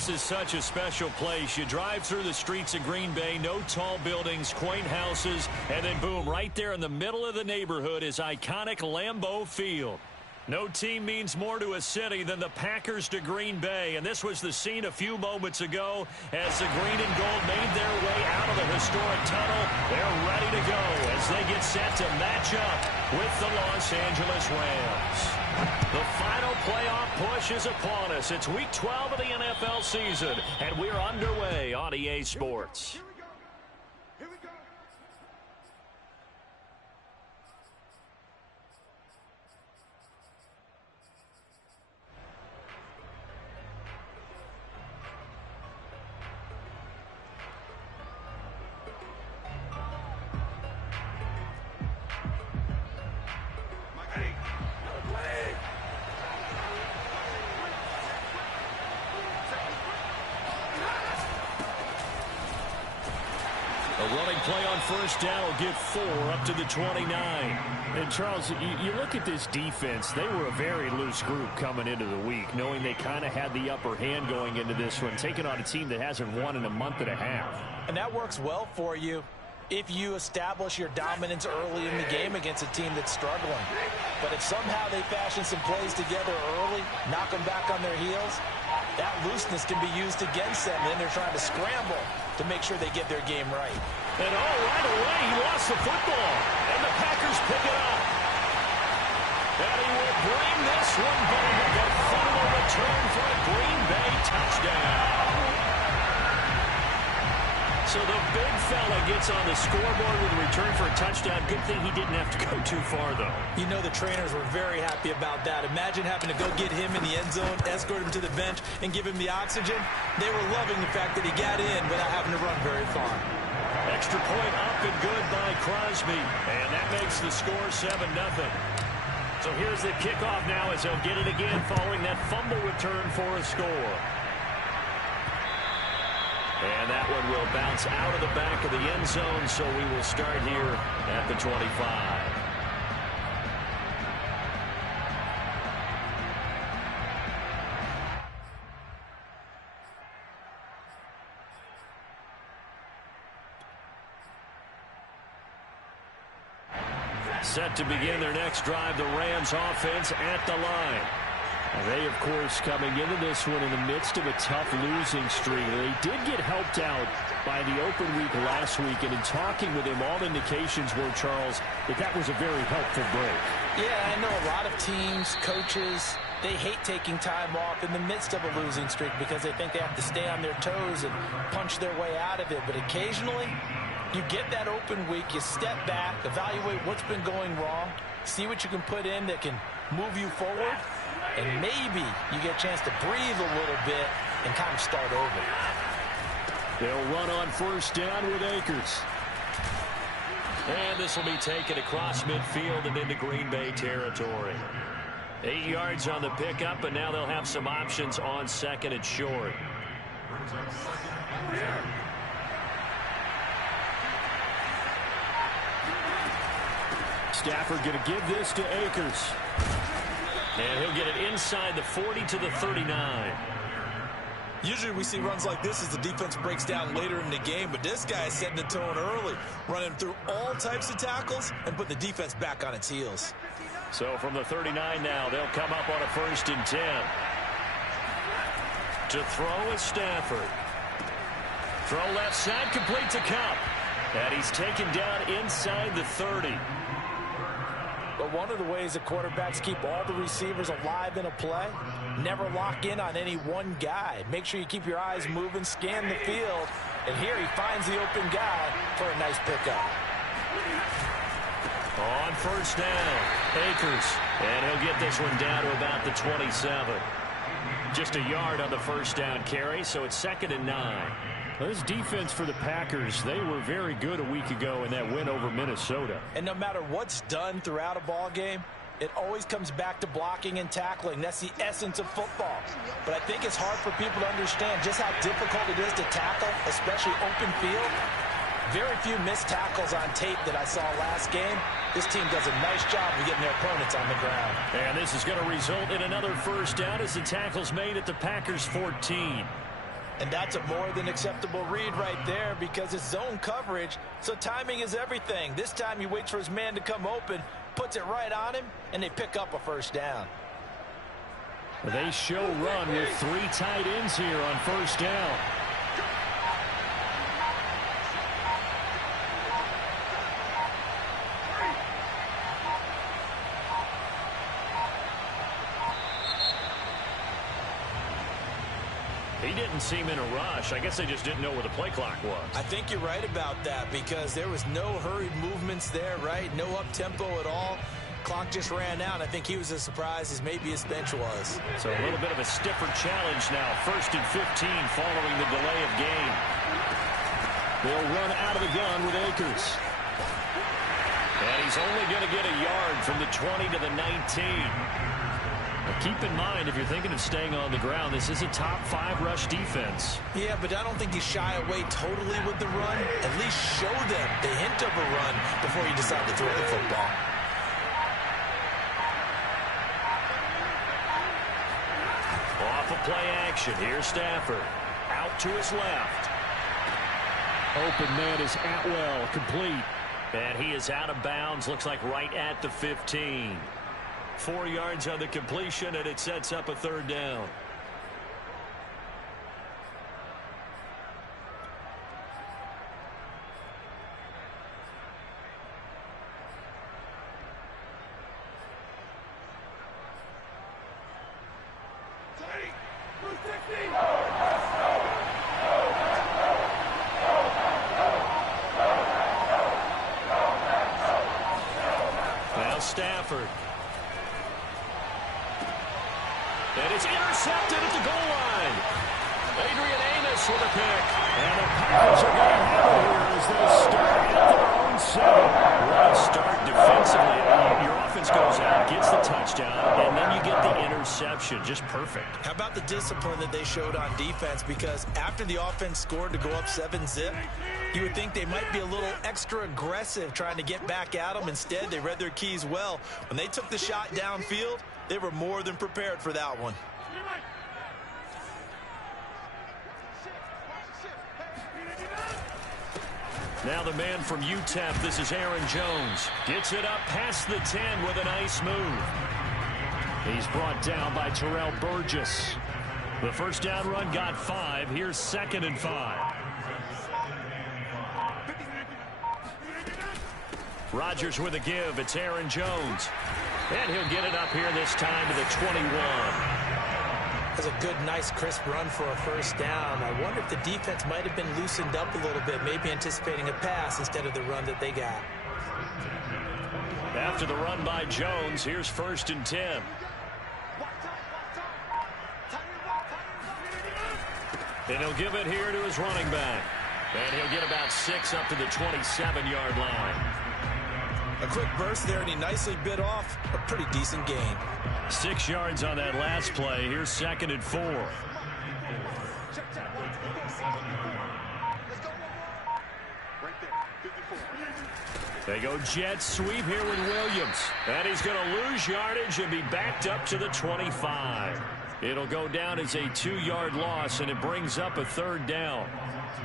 this is such a special place. You drive through the streets of Green Bay, no tall buildings, quaint houses, and then boom, right there in the middle of the neighborhood is iconic Lambeau Field. No team means more to a city than the Packers to Green Bay, and this was the scene a few moments ago as the green and gold made their way out of the historic tunnel. They're ready to go as they get set to match up with the Los Angeles Rams. The final playoff push is upon us. It's Week 12 of the NFL season, and we're underway on EA Sports. Play on first down will get 4 up to the 29. And Charles, you look at this defense, they were a very loose group coming into the week, knowing they kind of had the upper hand going into this one, taking on a team that hasn't won in a month and a half. And that works well for you if you establish your dominance early in the game against a team that's struggling. But if somehow they fashion some plays together early, knock them back on their heels, that looseness can be used against them. Then they're trying to scramble to make sure they get their game right. And right away, he lost the football. And the Packers pick it up. And he will bring this one home with a final return for a Green Bay touchdown. So the big fella gets on the scoreboard with a return for a touchdown. Good thing he didn't have to go too far, though. You know the trainers were very happy about that. Imagine having to go get him in the end zone, escort him to the bench, and give him the oxygen. They were loving the fact that he got in without having to run very far. Extra point up and good by Crosby. And that makes the score 7-0. So here's the kickoff now as they'll get it again following that fumble return for a score. And that one will bounce out of the back of the end zone, so we will start here at the 25. Set to begin their next drive, the Rams offense at the line. They, of course, coming into this one in the midst of a tough losing streak. They did get helped out by the open week last week, and in talking with him, all indications were, Charles, that was a very helpful break. Yeah, I know a lot of teams, coaches, they hate taking time off in the midst of a losing streak because they think they have to stay on their toes and punch their way out of it. But occasionally, you get that open week, you step back, evaluate what's been going wrong, see what you can put in that can move you forward, and maybe you get a chance to breathe a little bit and kind of start over. They'll run on first down with Akers. And this will be taken across midfield and into Green Bay territory. 8 yards on the pickup, and now they'll have some options on second and short. Stafford going to give this to Akers. And he'll get it inside the 40 to the 39. Usually we see runs like this as the defense breaks down later in the game, but this guy is setting the tone early, running through all types of tackles and put the defense back on its heels. So from the 39 now, they'll come up on a 1st and 10. To throw is Stafford. Throw left side, complete to Kupp. And he's taken down inside the 30. But one of the ways that quarterbacks keep all the receivers alive in a play, never lock in on any one guy. Make sure you keep your eyes moving, scan the field, and here he finds the open guy for a nice pickup. On first down, Akers, and he'll get this one down to about the 27. Just a yard on the first down carry, so it's 2nd and 9. This defense for the Packers, they were very good a week ago in that win over Minnesota. And no matter what's done throughout a ball game, it always comes back to blocking and tackling. That's the essence of football. But I think it's hard for people to understand just how difficult it is to tackle, especially open field. Very few missed tackles on tape that I saw last game. This team does a nice job of getting their opponents on the ground. And this is going to result in another first down as the tackle's made at the Packers' 14. And that's a more than acceptable read right there because it's zone coverage, so timing is everything. This time he waits for his man to come open, puts it right on him, and they pick up a first down. They show run with 3 tight ends here on first down. He didn't seem in a rush. I guess they just didn't know where the play clock was. I think you're right about that because there was no hurried movements there, right? No up-tempo at all. Clock just ran out. I think he was as surprised as maybe his bench was. So a little bit of a stiffer challenge now. 1st and 15 following the delay of game. They'll run out of the gun with Akers. And he's only going to get a yard from the 20 to the 19. Keep in mind, if you're thinking of staying on the ground, this is a top 5 rush defense. Yeah, but I don't think you shy away totally with the run. At least show them the hint of a run before you decide to throw the football. Off of play action. Here's Stafford. Out to his left. Open man is Atwell, complete. And he is out of bounds. Looks like right at the 15. 4 yards on the completion, and it sets up a third down. Now Stafford. And it's intercepted at the goal line. Adrian Amos with a pick. And the Packers are going to have it here as they start at their own 7. What a start defensively. Your offense goes out, gets the touchdown, and then you get the interception. Just perfect. How about the discipline that they showed on defense? Because after the offense scored to go up 7-zip, you would think they might be a little extra aggressive trying to get back at them. Instead, they read their keys well. When they took the shot downfield, they were more than prepared for that one. Now the man from UTEP, this is Aaron Jones. Gets it up past the 10 with a nice move. He's brought down by Terrell Burgess. The first down run got 5. Here's 2nd and 5. Rodgers with a give. It's Aaron Jones. And he'll get it up here this time to the 21. That's a good, nice, crisp run for a first down. I wonder if the defense might have been loosened up a little bit, maybe anticipating a pass instead of the run that they got. After the run by Jones, here's 1st and 10. And he'll give it here to his running back. And he'll get about 6 up to the 27-yard line. A quick burst there, and he nicely bit off a pretty decent gain. 6 yards on that last play. Here's 2nd and 4. They go jet sweep here with Williams. And he's going to lose yardage and be backed up to the 25. It'll go down as a 2-yard loss, and it brings up a third down.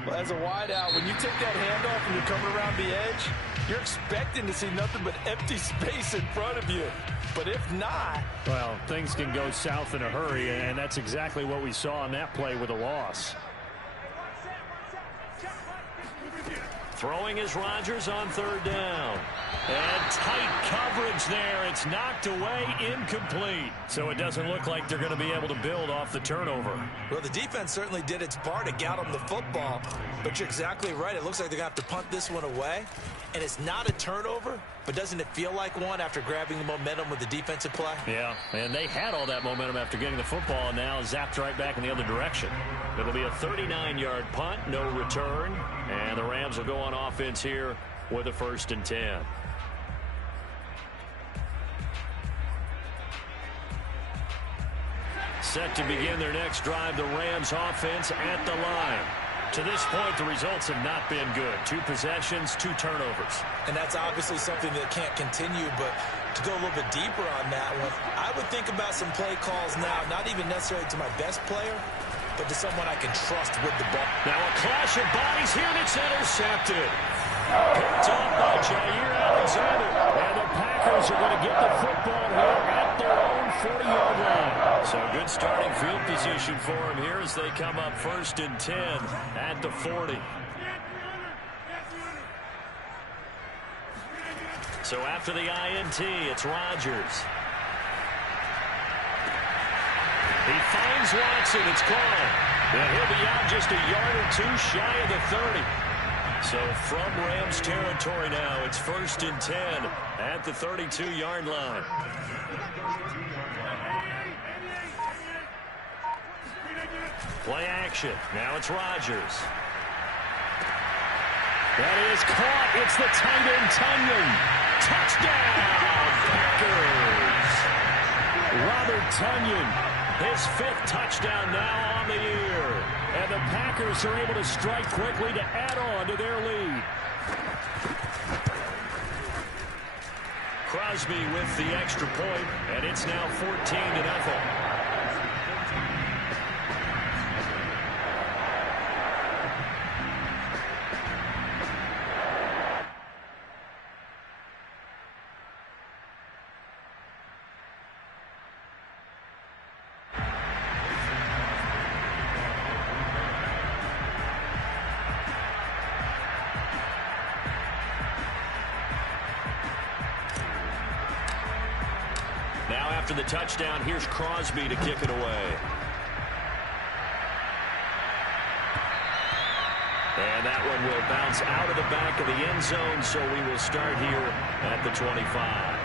Well, as a wideout, when you take that handoff and you're coming around the edge, you're expecting to see nothing but empty space in front of you. But if not... Well, things can go south in a hurry, and that's exactly what we saw on that play with a loss. Throwing is Rodgers on third down. And tight coverage there. It's knocked away, incomplete. So it doesn't look like they're going to be able to build off the turnover. Well, the defense certainly did its part to get them the football. But you're exactly right. It looks like they're going to have to punt this one away. And it's not a turnover, but doesn't it feel like one after grabbing the momentum with the defensive play? Yeah, and they had all that momentum after getting the football, and now zapped right back in the other direction. It'll be a 39-yard punt, no return, and the Rams will go on offense here with a 1st and 10. Set to begin their next drive, the Rams offense at the line. To this point, the results have not been good. 2 possessions, 2 turnovers. And that's obviously something that can't continue, but to go a little bit deeper on that one, I would think about some play calls now, not even necessarily to my best player, but to someone I can trust with the ball. Now a clash of bodies here, and it's intercepted. Picked off by Jair Alexander. And the Packers are going to get the football here at their own 40-yard line. So good starting field position for them here as they come up 1st and 10 at the 40. So after the INT, it's Rodgers. He finds Watson. It's gone. And he'll be out just a yard or two shy of the 30. So from Rams territory now, it's 1st and 10 at the 32-yard line. Play action. Now it's Rodgers. That is caught. It's the tight end, Tonyan. Touchdown, Packers. Robert Tonyan, his 5th touchdown now on the year. And the Packers are able to strike quickly to add on to their lead. Crosby with the extra point, and it's now 14-0. Now after the touchdown, here's Crosby to kick it away. And that one will bounce out of the back of the end zone, so we will start here at the 25.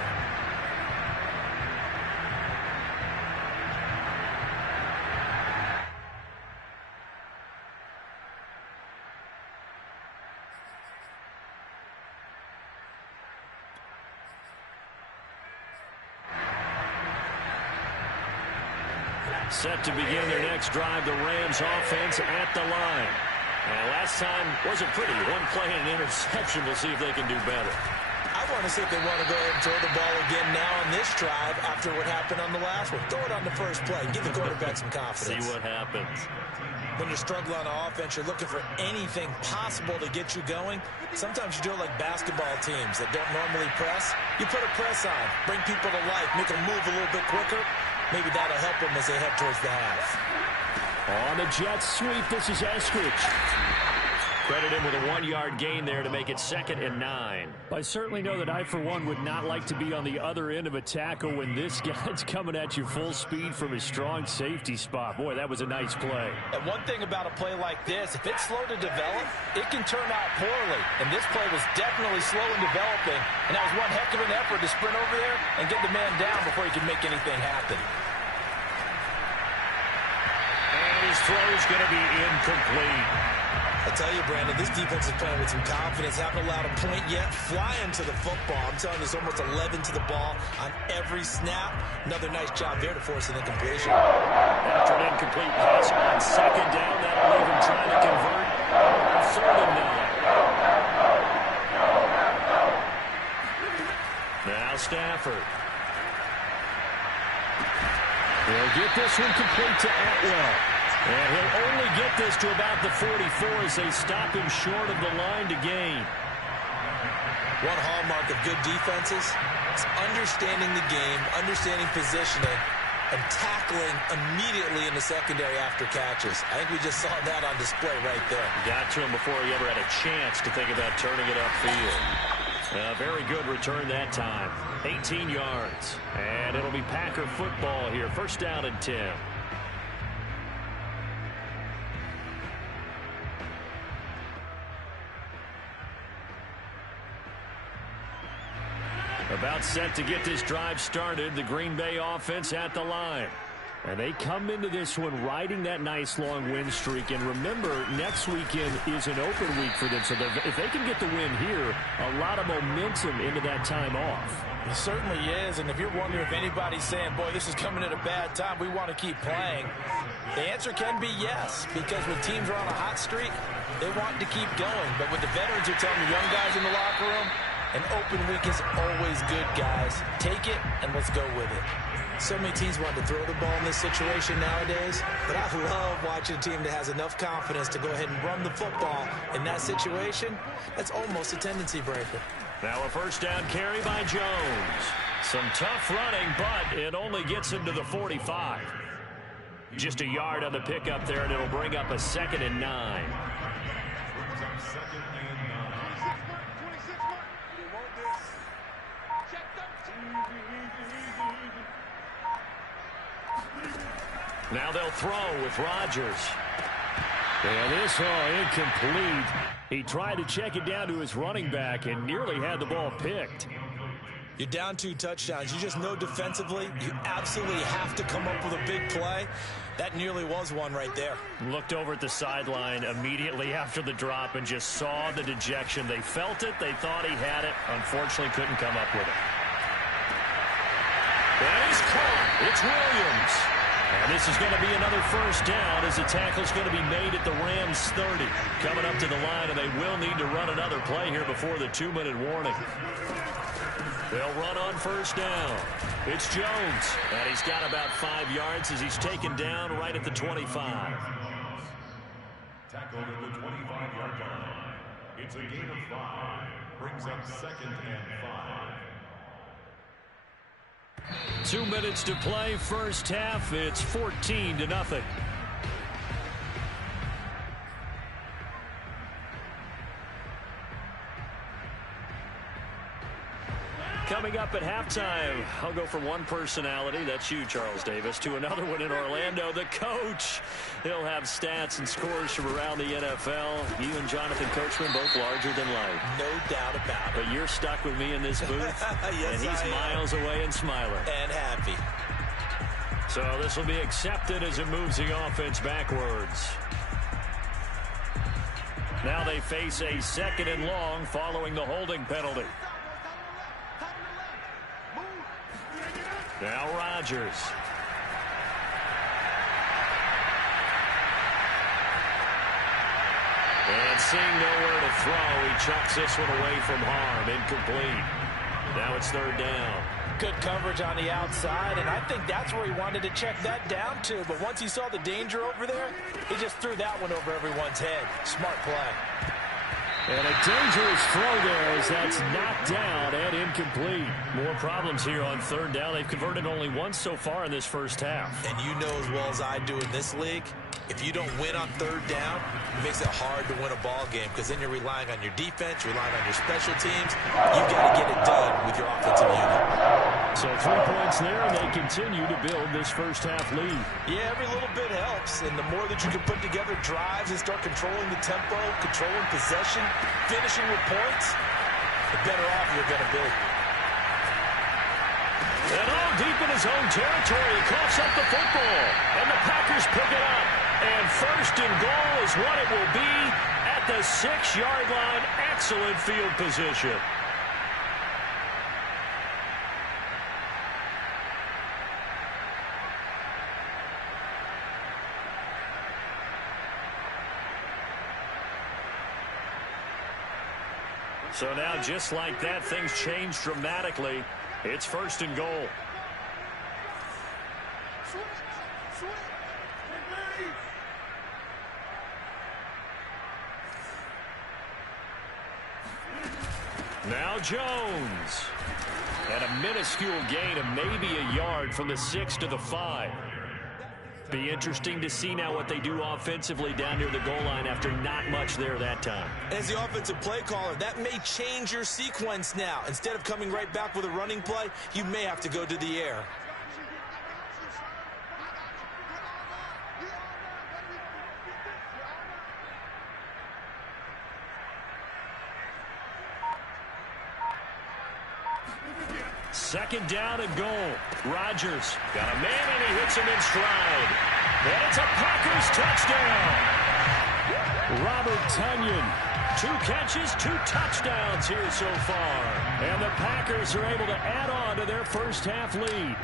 Set to begin their next drive, the Rams offense at the line. And last time wasn't pretty. One play and an interception. We'll see if they can do better. I want to see if they want to go ahead and throw the ball again now on this drive after what happened on the last one. Throw it on the first play. Give the quarterback some confidence. See what happens. When you're struggling on offense, you're looking for anything possible to get you going. Sometimes you do it like basketball teams that don't normally press. You put a press on, bring people to life, make them move a little bit quicker. Maybe that'll help them as they head towards the half. On the jet sweep, this is Eskridge. Credit him with a 1-yard gain there to make it 2nd and 9. I certainly know that I, for one, would not like to be on the other end of a tackle when this guy's coming at you full speed from his strong safety spot. Boy, that was a nice play. And one thing about a play like this, if it's slow to develop, it can turn out poorly. And this play was definitely slow in developing. And that was one heck of an effort to sprint over there and get the man down before he could make anything happen. And his throw is going to be incomplete. I tell you, Brandon, this defense is playing with some confidence. Haven't allowed a point yet. Flying to the football. I'm telling you, it's almost 11 to the ball on every snap. Another nice job there to force an incompletion. After an incomplete pass on 2nd down, that'll leave him trying to convert on 3rd and 9. Now Stafford. They'll get this one complete to Atwell. And he'll only get this to about the 44 as they stop him short of the line to gain. One hallmark of good defenses is understanding the game, understanding positioning, and tackling immediately in the secondary after catches. I think we just saw that on display right there. Got to him before he ever had a chance to think about turning it upfield. A very good return that time. 18 yards. And it'll be Packer football here. 1st down and 10. About set to get this drive started. The Green Bay offense at the line. And they come into this one riding that nice long win streak. And remember, next weekend is an open week for them. So if they can get the win here, a lot of momentum into that time off. It certainly is. And if you're wondering if anybody's saying, boy, this is coming at a bad time, we want to keep playing, the answer can be yes. Because when teams are on a hot streak, they want to keep going. But what the veterans are telling the young guys in the locker room, An open week is always good, guys. Take it, and let's go with it. So many teams want to throw the ball in this situation nowadays, but I love watching a team that has enough confidence to go ahead and run the football in that situation. That's almost a tendency breaker. Now a first down carry by Jones. Some tough running, but it only gets him to the 45. Just a yard on the pickup there, and it'll bring up a 2nd and 9. Now they'll throw with Rodgers. And this incomplete. He tried to check it down to his running back and nearly had the ball picked. You're down 2 touchdowns. You just know defensively you absolutely have to come up with a big play. That nearly was one right there. Looked over at the sideline immediately after the drop and just saw the dejection. They felt it. They thought he had it. Unfortunately, couldn't come up with it. That is caught. It's Williams. And this is going to be another first down as the tackle's going to be made at the Rams 30. Coming up to the line, and they will need to run another play here before the 2-minute warning. They'll run on first down. It's Jones, and he's got about 5 yards as he's taken down right at the 25. Tackled at the 25-yard line. It's a gain of 5. Brings up 2nd and 5. 2 minutes to play, first half. It's 14-0. Coming up at halftime, I'll go from one personality, that's you, Charles Davis, to another one in Orlando, the coach. He'll have stats and scores from around the NFL. You and Jonathan Coachman, both larger than life. No doubt about it. But you're stuck with me in this booth, yes, and he's miles away and smiling. And happy. So this will be accepted as it moves the offense backwards. Now they face a 2nd and long following the holding penalty. Now Rodgers. And seeing nowhere to throw, he chucks this one away from harm. Incomplete. Now it's 3rd down. Good coverage on the outside, and I think that's where he wanted to check that down to. But once he saw the danger over there, he just threw that one over everyone's head. Smart play. And a dangerous throw there as that's knocked down and incomplete. More problems here on 3rd down. They've converted only once so far in this first half. And you know as well as I do in this league, if you don't win on 3rd down, it makes it hard to win a ball game because then you're relying on your defense, you're relying on your special teams. You've got to get it done with your offensive unit. So 3 points there, and they continue to build this first half lead. Yeah, every little bit helps, and the more that you can put together drives and start controlling the tempo, controlling possession, finishing with points, the better off you're going to be. And all deep in his own territory, he coughs up the football, and the Packers pick it up. And 1st and goal is what it will be at the 6-yard line. Excellent field position. So now, just like that, things change dramatically. It's 1st and goal. Now Jones. And a minuscule gain of maybe a yard from the 6 to the 5. Be interesting to see now what they do offensively down near the goal line after not much there that time. As the offensive play caller, that may change your sequence now. Instead of coming right back with a running play, you may have to go to the air. Second down and goal. Rodgers got a man, and he hits him in stride. And it's a Packers touchdown. Robert Tonyan. 2 catches, 2 touchdowns here so far. And the Packers are able to add on to their first half lead.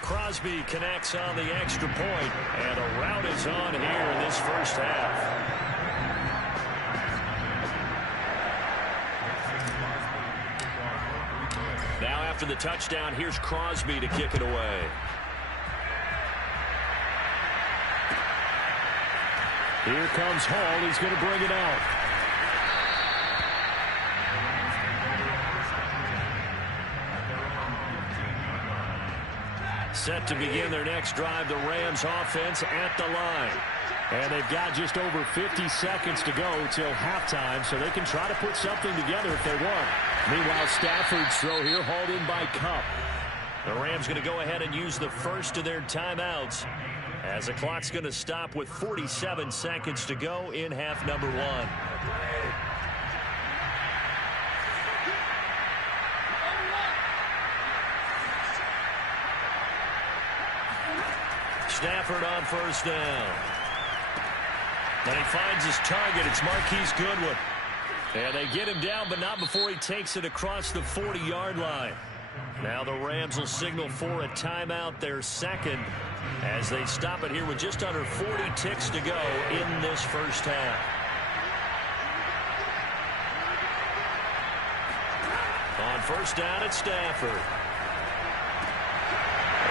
Crosby connects on the extra point, and a rout is on here in this first half. after the touchdown. Here's Crosby to kick it away. Here comes Hall. He's going to bring it out. Set to begin their next drive, the Rams offense at the line. And they've got just over 50 seconds to go till halftime, so they can try to put something together if they want. Meanwhile, Stafford's throw here hauled in by Kupp. The Rams going to go ahead and use the first of their timeouts, as the clock's going to stop with 47 seconds to go in half number one. Stafford on first down. And he finds his target. It's Marquise Goodwin. And they get him down, but not before he takes it across the 40-yard line. Now the Rams will signal for a timeout, their second, as they stop it here with just under 40 ticks to go in this first half. On first down, it's Stafford.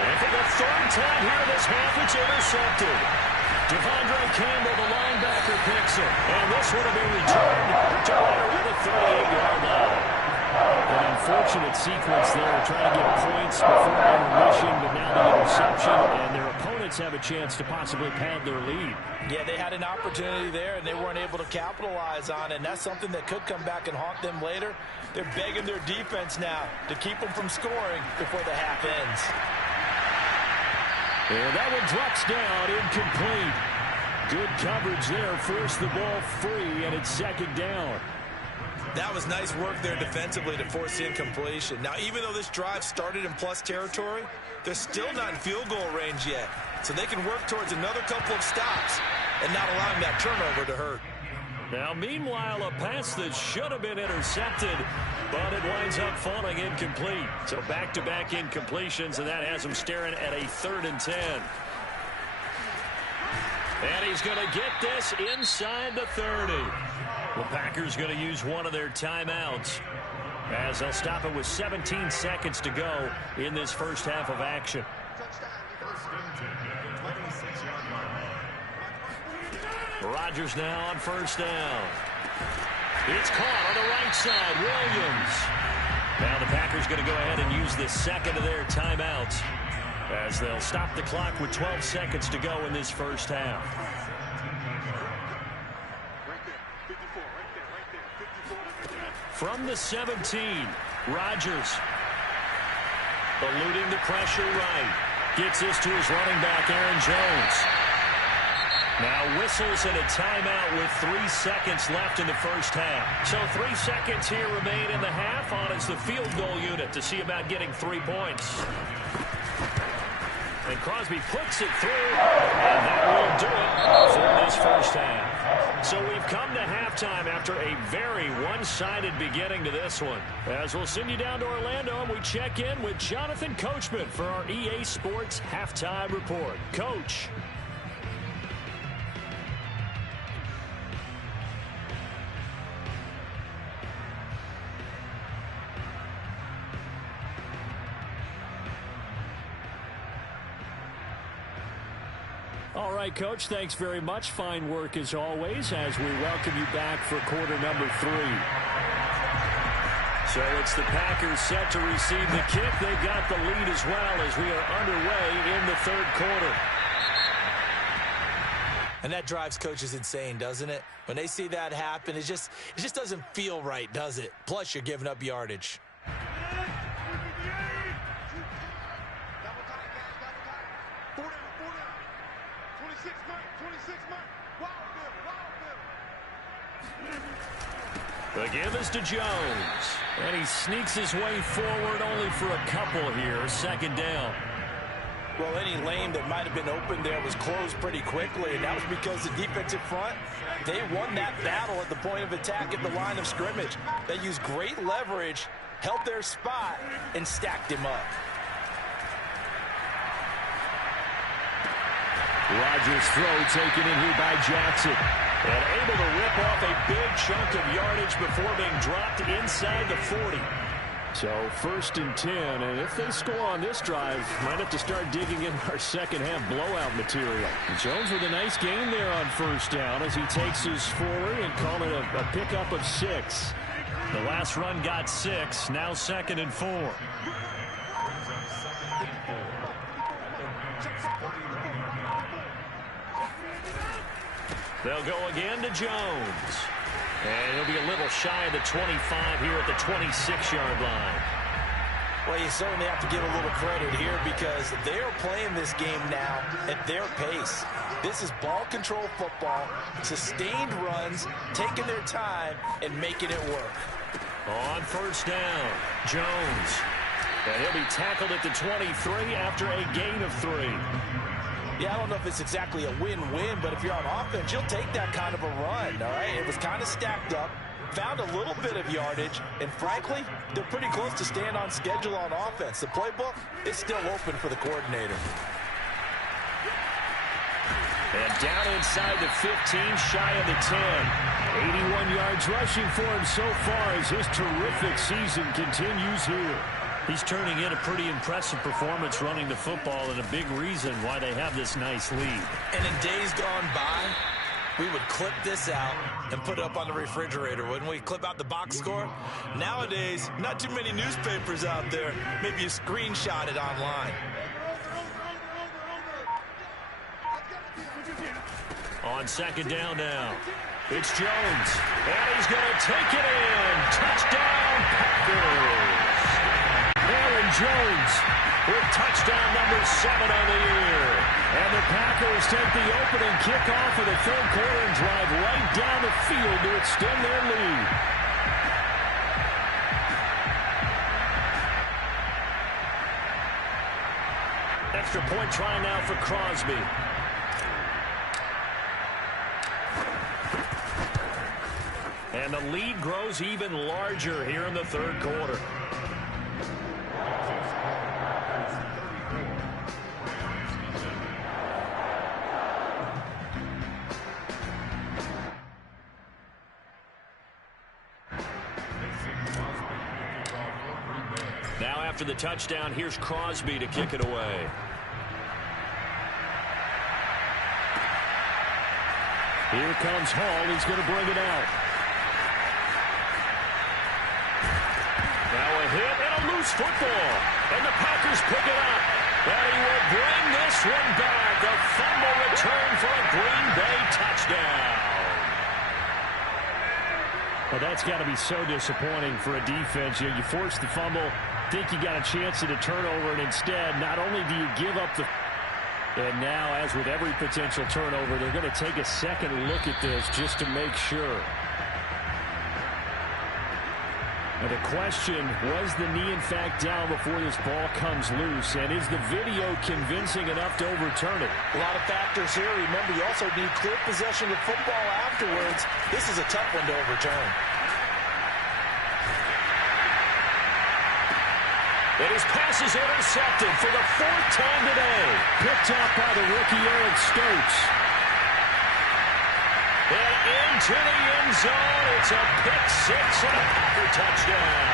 And for the third time here this half, it's intercepted. Devondre Campbell, the linebacker, picks it. And this would have been returned to right around the 38-yard line. An unfortunate sequence there, trying to get points before intermission, but now the interception, and their opponents have a chance to possibly pad their lead. Yeah, they had an opportunity there, and they weren't able to capitalize on it, and that's something that could come back and haunt them later. They're begging their defense now to keep them from scoring before the half ends. And that one drops down, incomplete. Good coverage there, forced the ball free, and it's second down. That was nice work there defensively to force the incompletion. Now, even though this drive started in plus territory, they're still not in field goal range yet. So they can work towards another couple of stops and not allowing that turnover to hurt. Now, meanwhile, a pass that should have been intercepted, but it winds up falling incomplete. So back-to-back incompletions, and that has them staring at a 3rd and 10. And he's going to get this inside the 30. The Packers going to use one of their timeouts, as they'll stop it with 17 seconds to go in this first half of action. Rodgers now on first down. It's caught on the right side. Williams. Now the Packers going to go ahead and use the second of their timeouts, as they'll stop the clock with 12 seconds to go in this first half. From the 17, Rodgers eluding the pressure right. Gets this to his running back, Aaron Jones. Now whistles and a timeout with 3 seconds left in the first half. So 3 seconds here remain in the half on as the field goal unit to see about getting 3 points. And Crosby puts it through, and that will do it for this first half. So we've come to halftime after a very one-sided beginning to this one. As we'll send you down to Orlando, and we check in with Jonathan Coachman for our EA Sports Halftime Report. Coach. All right, Coach, thanks very much. Fine work as always as we welcome you back for quarter number 3. So it's the Packers set to receive the kick. They've got the lead as well as we are underway in the third quarter. And that drives coaches insane, doesn't it? When they see that happen, it just doesn't feel right, does it? Plus, you're giving up yardage. The give is to Jones. And he sneaks his way forward only for a couple here. Second down. Well, any lane that might have been open there was closed pretty quickly, and that was because the defensive front, they won that battle at the point of attack at the line of scrimmage. They used great leverage, held their spot, and stacked him up. Rodgers' throw taken in here by Jackson. And able to rip off a big chunk of yardage before being dropped inside the 40. So 1st and 10, and if they score on this drive, might have to start digging in our second half blowout material. Jones with a nice gain there on 1st down as he takes us forward and call it a pickup of 6. The last run got 6, now 2nd and 4. They'll go again to Jones. And he'll be a little shy of the 25 here at the 26-yard line. Well, you certainly have to give a little credit here because they are playing this game now at their pace. This is ball control football, sustained runs, taking their time, and making it work. On 1st down, Jones. And he'll be tackled at the 23 after a gain of 3. Yeah, I don't know if it's exactly a win-win, but if you're on offense, you'll take that kind of a run, all right? It was kind of stacked up, found a little bit of yardage, and frankly, they're pretty close to staying on schedule on offense. The playbook is still open for the coordinator. And down inside the 15, shy of the 10. 81 yards rushing for him so far as his terrific season continues here. He's turning in a pretty impressive performance running the football and a big reason why they have this nice lead. And in days gone by, we would clip this out and put it up on the refrigerator, wouldn't we? Clip out the box score. Nowadays, not too many newspapers out there. Maybe you screenshot it online. On 2nd down now, it's Jones. And he's going to take it in. Touchdown, Packers. Aaron Jones with touchdown number 7 on the year. And the Packers take the opening kickoff of the 3rd quarter and drive right down the field to extend their lead. Extra point try now for Crosby. And the lead grows even larger here in the 3rd quarter. Now after the touchdown, here's Crosby to kick it away. Here comes Hall. He's going to bring it out. Now a hit and a loose football. And the Packers pick it up. And he will bring this one back. A fumble return for a Green Bay touchdown. Well, that's got to be so disappointing for a defense. You force the fumble, think you got a chance at a turnover, and instead, not only do you give up the... And now, as with every potential turnover, they're going to take a second look at this just to make sure. And the question, was the knee in fact down before this ball comes loose? And is the video convincing enough to overturn it? A lot of factors here. Remember, you also need clear possession of football afterwards. This is a tough one to overturn. And his pass is intercepted for the 4th time today. Picked off by the rookie Eric Stokes. And into the end zone. It's a pick 6 and a Packer touchdown.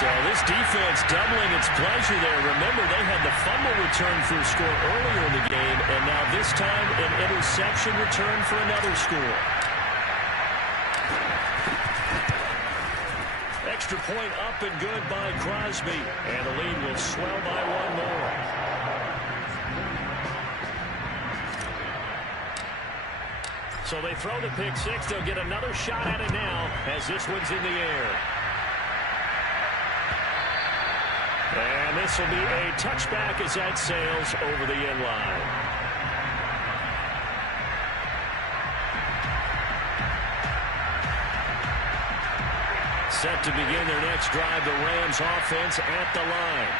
So this defense doubling its pleasure there. Remember, they had the fumble return for a score earlier in the game, and now this time an interception return for another score. Extra point up and good by Crosby. And the lead will swell by 1 more. So they throw the pick 6. They'll get another shot at it now as this one's in the air. And this will be a touchback as that sails over the end line. Set to begin their next drive, the Rams offense at the line.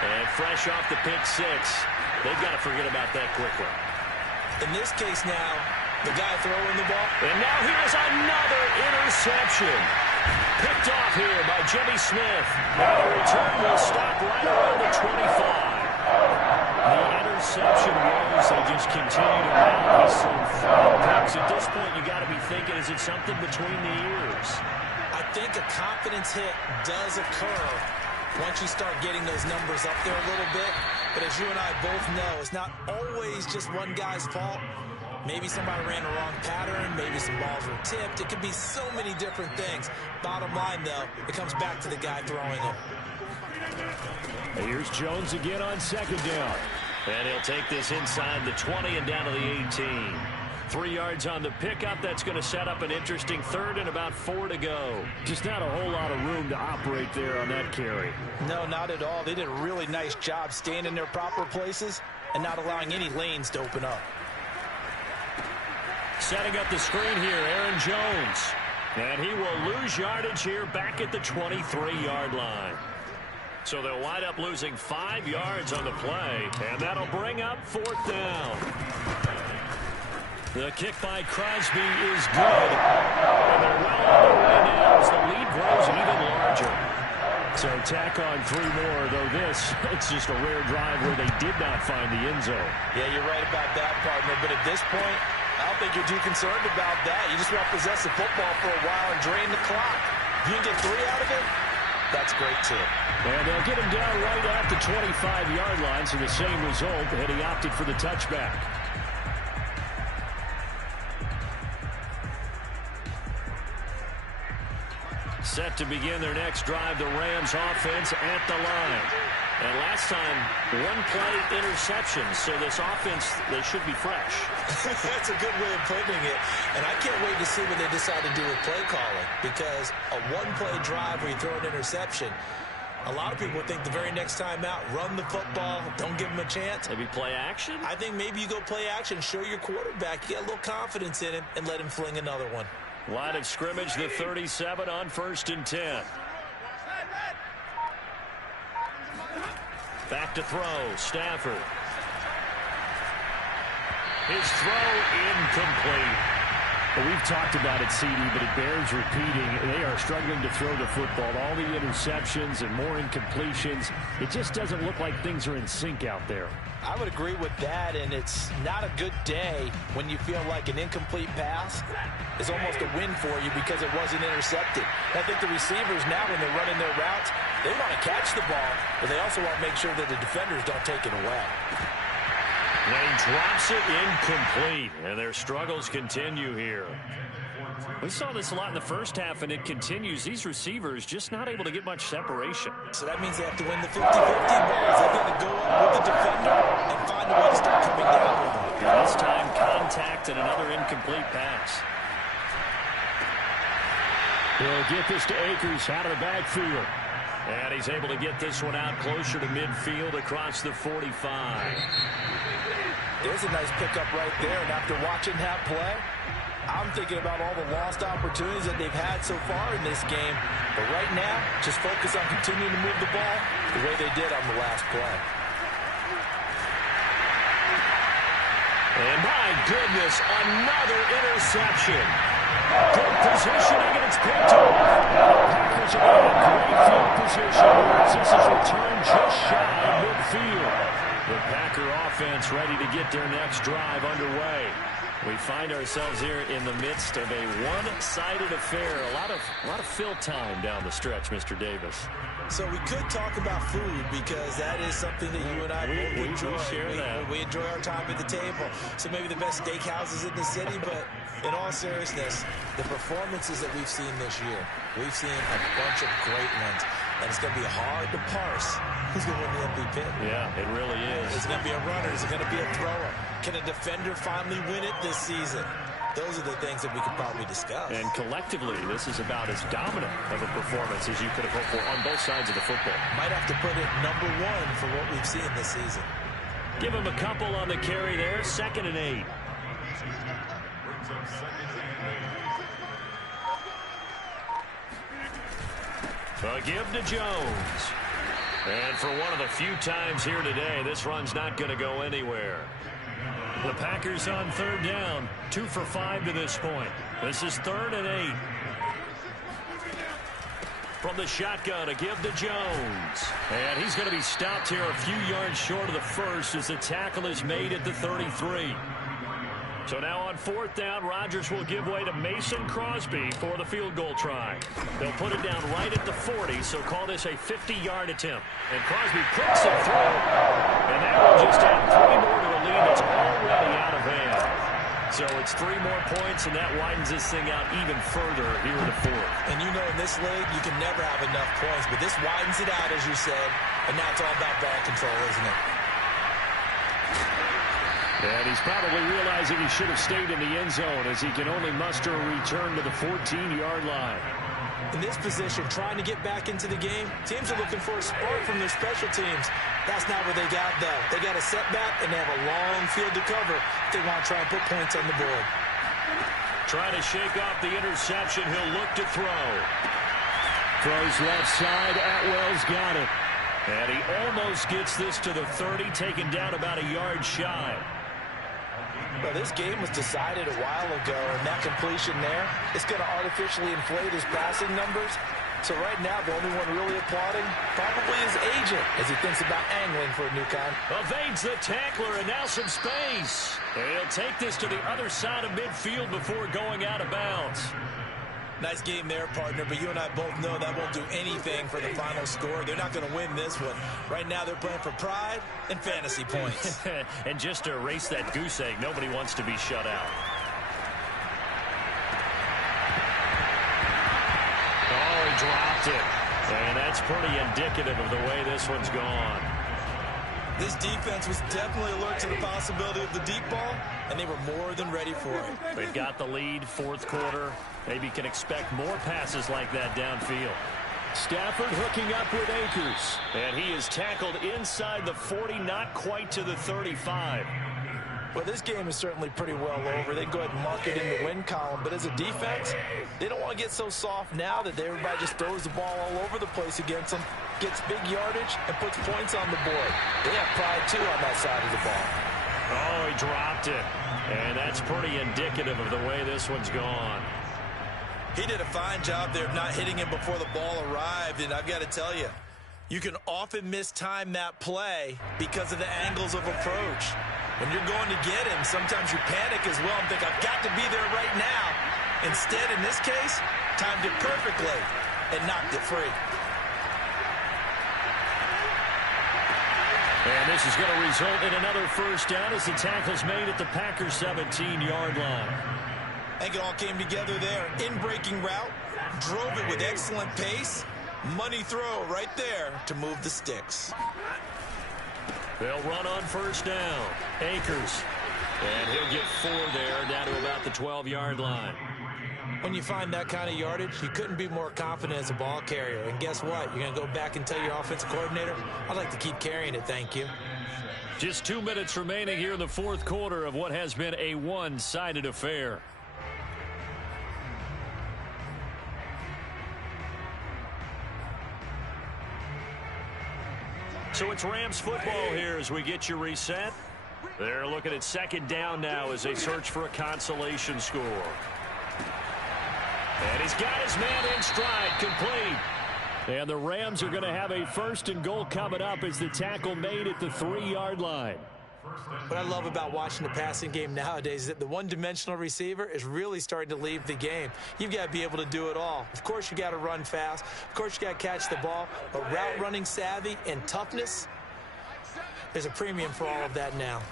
And fresh off the pick 6, they've got to forget about that quickly. In this case now, the guy throwing the ball. And now here's another interception. Picked off here by Jimmy Smith. Now the return will stop right around the 25. The interception was they just continue to mount these picks. At this point, you got to be thinking, is it something between the ears? I think a confidence hit does occur once you start getting those numbers up there a little bit. But as you and I both know, it's not always just one guy's fault. Maybe somebody ran the wrong pattern. Maybe some balls were tipped. It could be so many different things. Bottom line, though, it comes back to the guy throwing them. Here's Jones again on second down. And he'll take this inside the 20 and down to the 18. 3 yards on the pickup. That's going to set up an interesting third and about 4 to go. Just not a whole lot of room to operate there on that carry. No, not at all. They did a really nice job staying in their proper places and not allowing any lanes to open up. Setting up the screen here, Aaron Jones. And he will lose yardage here back at the 23-yard line. So they'll wind up losing 5 yards on the play, and that'll bring up 4th down. The kick by Crosby is good. And they're well on their way now as the lead grows even larger. So tack on 3 more, though it's just a rare drive where they did not find the end zone. Yeah, you're right about that, partner. But at this point, I don't think you're too concerned about that. You just want to possess the football for a while and drain the clock. If you can get 3 out of it, that's great, too. And they'll get him down right at the 25-yard line, so the same result, and he opted for the touchback. Set to begin their next drive, the Rams offense at the line. And last time, 1-play interception, so this offense, they should be fresh. That's a good way of putting it. And I can't wait to see what they decide to do with play calling, because a 1-play drive where you throw an interception, a lot of people think the very next time out, run the football, don't give them a chance. Maybe play action? I think maybe you go play action, show your quarterback, you get a little confidence in him, and let him fling another one. Line of scrimmage, the 37 on 1st and 10. Back to throw, Stafford. His throw incomplete. Well, we've talked about it, CD, but it bears repeating. They are struggling to throw the football. All the interceptions and more incompletions. It just doesn't look like things are in sync out there. I would agree with that, and it's not a good day when you feel like an incomplete pass is almost a win for you because it wasn't intercepted. And I think the receivers now, when they're running their routes, they want to catch the ball, but they also want to make sure that the defenders don't take it away. Wayne drops it incomplete, and their struggles continue here. We saw this a lot in the first half, and it continues. These receivers just not able to get much separation. So that means they have to win the 50-50 balls. They've got to go up with the defender and find a way to start coming down with them. This time, contact and another incomplete pass. He'll get this to Akers out of the backfield. And he's able to get this one out closer to midfield across the 45. There's a nice pickup right there, and after watching that play, I'm thinking about all the lost opportunities that they've had so far in this game. But right now, just focus on continuing to move the ball the way they did on the last play. And my goodness, another interception. Good positioning, and it's picked up. Packers are in great field position. This is returned just shy of midfield. The Packer offense ready to get their next drive underway. We find ourselves here in the midst of a one-sided affair. A lot of fill time down the stretch, Mr. Davis. So we could talk about food because that is something that you and I both enjoy. We share that. We enjoy our time at the table. So maybe the best steakhouses in the city, but in all seriousness, the performances that we've seen this year, we've seen a bunch of great ones. And it's going to be hard to parse who's going to win the MVP. Yeah, it really is. Is it going to be a runner? Is it going to be a thrower? Can a defender finally win it this season? Those are the things that we could probably discuss. And collectively, this is about as dominant of a performance as you could have hoped for on both sides of the football. Might have to put it number 1 for what we've seen this season. Give him a couple on the carry there. 2nd and 8. A give to Jones. And for one of the few times here today, this run's not going to go anywhere. The Packers on 3rd down. 2 for 5 to this point. This is 3rd and 8. From the shotgun, a give to Jones. And he's going to be stopped here a few yards short of the first as the tackle is made at the 33. So So now on 4th down, Rodgers will give way to Mason Crosby for the field goal try. They'll put it down right at the 40, so call this a 50-yard attempt. And Crosby puts it through, and that will just add 3 more to a lead that's already out of hand. So it's 3 more points, and that widens this thing out even further here in the 4th. And you know in this league, you can never have enough points, but this widens it out, as you said, and now it's all about ball control, isn't it? And he's probably realizing he should have stayed in the end zone as he can only muster a return to the 14-yard line. In this position, trying to get back into the game, teams are looking for a spark from their special teams. That's not what they got, though. They got a setback, and they have a long field to cover if they want to try and put points on the board. Trying to shake off the interception. He'll look to throw. Throws left side. Atwell's got it. And he almost gets this to the 30, taken down about a yard shy. Well, this game was decided a while ago, and that completion there is going to artificially inflate his passing numbers. So right now, the only one really applauding probably his agent as he thinks about angling for a new con. Evades the tackler, and now some space. And he'll take this to the other side of midfield before going out of bounds. Nice game there, partner, but you and I both know that won't do anything for the final score. They're not going to win this one. Right now, they're playing for pride and fantasy points. And just to erase that goose egg, nobody wants to be shut out. Oh, he dropped it. And that's pretty indicative of the way this one's gone. This defense was definitely alert to the possibility of the deep ball, and they were more than ready for it. They've got the lead, 4th quarter. Maybe can expect more passes like that downfield. Stafford hooking up with Akers. And he is tackled inside the 40, not quite to the 35. Well, this game is certainly pretty well over. They can go ahead and mark it in the win column. But as a defense, they don't want to get so soft now that everybody just throws the ball all over the place against them, gets big yardage, and puts points on the board. They have pride, too, on that side of the ball. Oh, he dropped it. And that's pretty indicative of the way this one's gone. He did a fine job there of not hitting him before the ball arrived. And I've got to tell you, you can often mistime that play because of the angles of approach. When you're going to get him, sometimes you panic as well and think, I've got to be there right now. Instead, in this case, timed it perfectly and knocked it free. And this is going to result in another first down as the tackle's made at the Packers' 17-yard line. I think it all came together there. In-breaking route, drove it with excellent pace. Money throw right there to move the sticks. They'll run on first down. Akers. And he'll get 4 there, down to about the 12-yard line. When you find that kind of yardage, you couldn't be more confident as a ball carrier. And guess what? You're going to go back and tell your offensive coordinator, I'd like to keep carrying it, thank you. Just 2 minutes remaining here in the 4th quarter of what has been a one-sided affair. So it's Rams football here as we get you reset. They're looking at 2nd down now as they search for a consolation score. And he's got his man in stride, complete. And the Rams are going to have a 1st and goal coming up as the tackle made at the 3-yard line. What I love about watching the passing game nowadays is that the one-dimensional receiver is really starting to leave the game. You've got to be able to do it all. Of course, you got to run fast. Of course, you got to catch the ball. But route running savvy and toughness, there's a premium for all of that now.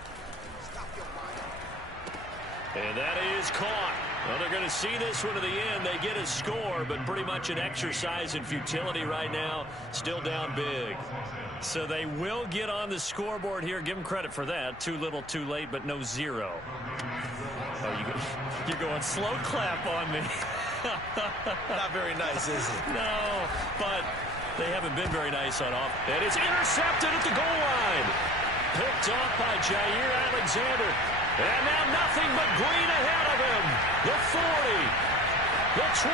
And that is caught. Well, they're going to see this one to the end. They get a score, but pretty much an exercise in futility right now. Still down big. So they will get on the scoreboard here. Give them credit for that. Too little, too late, but no 0. Oh, you're going slow clap on me. Not very nice, is it? No, but they haven't been very nice on off. And it's intercepted at the goal line. Picked off by Jair Alexander. And now nothing but green ahead of him. The 40, the 20.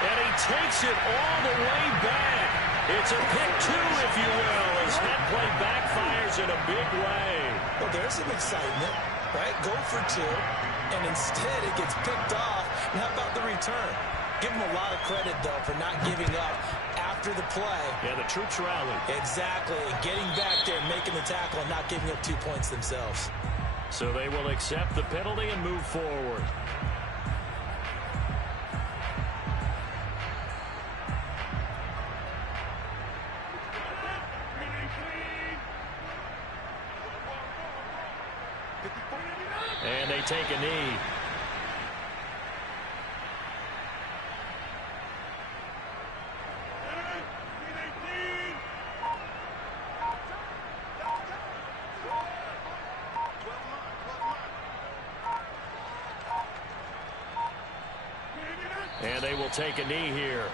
And he takes it all the way back. It's a pick 2, if you will, as that play backfires in a big way. Well, there's some excitement, right? Go for 2, and instead it gets picked off. And how about the return? Give him a lot of credit, though, for not giving up after the play. Yeah, the troops rallied. Exactly, and getting back there and making the tackle and not giving up 2 points themselves. So they will accept the penalty and move forward. And they take a knee. And they will take a knee here.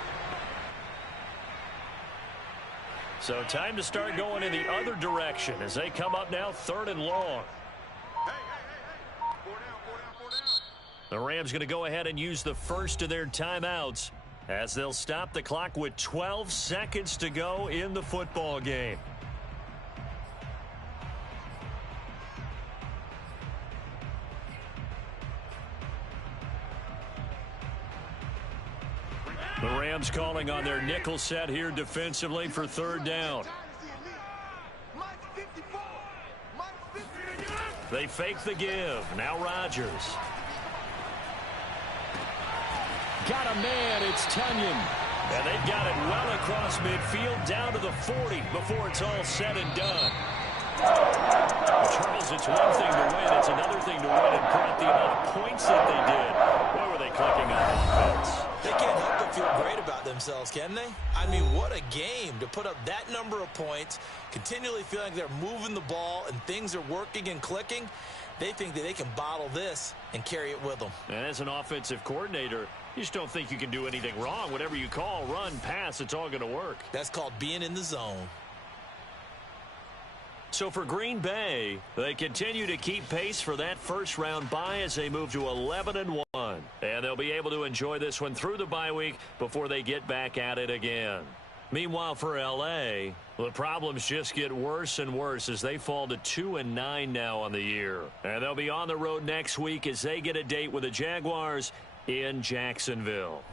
So time to start going in the other direction as they come up now 3rd and long. The Rams going to go ahead and use the first of their timeouts as they'll stop the clock with 12 seconds to go in the football game. The Rams calling on their nickel set here defensively for 3rd down. They fake the give. Now Rodgers. Got a man. It's Tunyon. And they've got it well across midfield down to the 40 before it's all said and done. Charles, it's one thing to win. It's another thing to win and put up the amount of points that they did. Boy, were they clicking on offense. They can't help but feel great about themselves, can they? I mean, what a game to put up that number of points, continually feeling they're moving the ball and things are working and clicking. They think that they can bottle this and carry it with them. And as an offensive coordinator, you just don't think you can do anything wrong. Whatever you call, run, pass, it's all going to work. That's called being in the zone. So for Green Bay, they continue to keep pace for that first-round bye as they move to 11-1. And they'll be able to enjoy this one through the bye week before they get back at it again. Meanwhile, for L.A., the problems just get worse and worse as they fall to 2-9 now on the year. And they'll be on the road next week as they get a date with the Jaguars in Jacksonville.